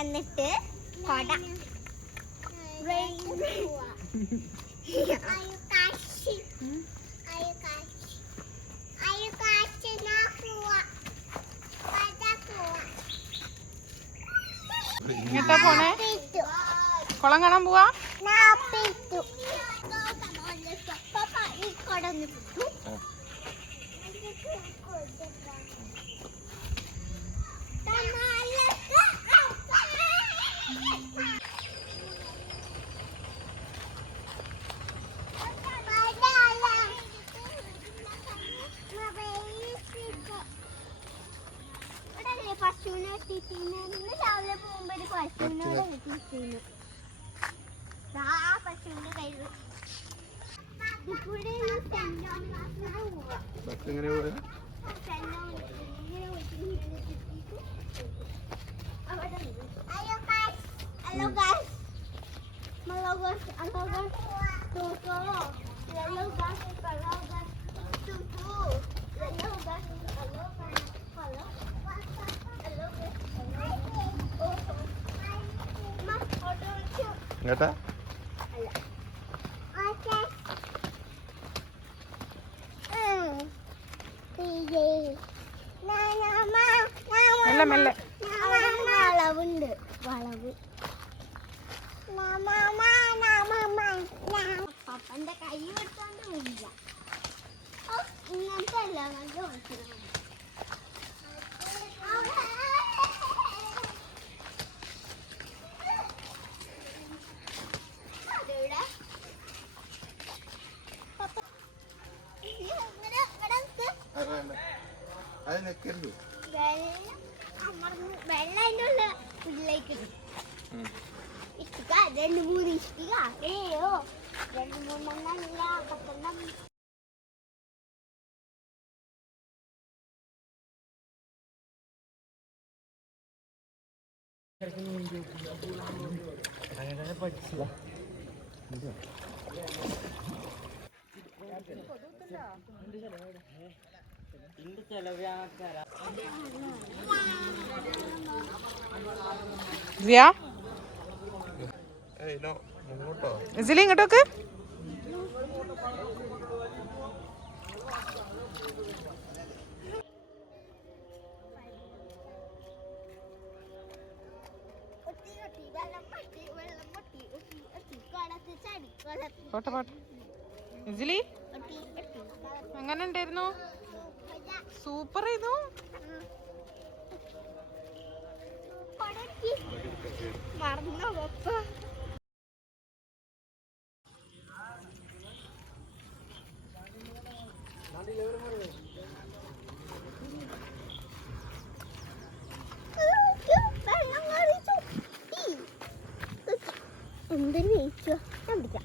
എന്നിട്ട് കൊട എങ്ങട്ടാ പോണേ? കുളം കാണാൻ പോവാ? പശുവിനെ രാവിലെ പോകുമ്പോ ഒരു പശുവിനോട് കിട്ടിയിരുന്നു. ആ പശുവിന്റെ കയ്യിൽ കേട്ടാ മെല്ലെ മെല്ലെ. വളവുണ്ട്, വളവ്. പപ്പന്റെ കൈ കൊടുത്തോണ്ട് ഇല്ല. ഇങ്ങനത്തെ അല്ല നല്ല വെള്ളതിനുള്ള ഉള്ളിലേക്ക് ഇഷ്ടിക 2-3 ഇഷ്ടിക അയ്യോ 2-3 ഇല്ല 10 ഇങ്ങോട്ടോക്ക്. പോട്ടെ പോട്ടെ. ഇസിലി എങ്ങനെ ഉണ്ടായിരുന്നു? സൂപ്പർ ആയിരുന്നു. മറന്നോ പപ്പ? എന്തൊരു വെയിച്ചോ കണ്ടില്ല.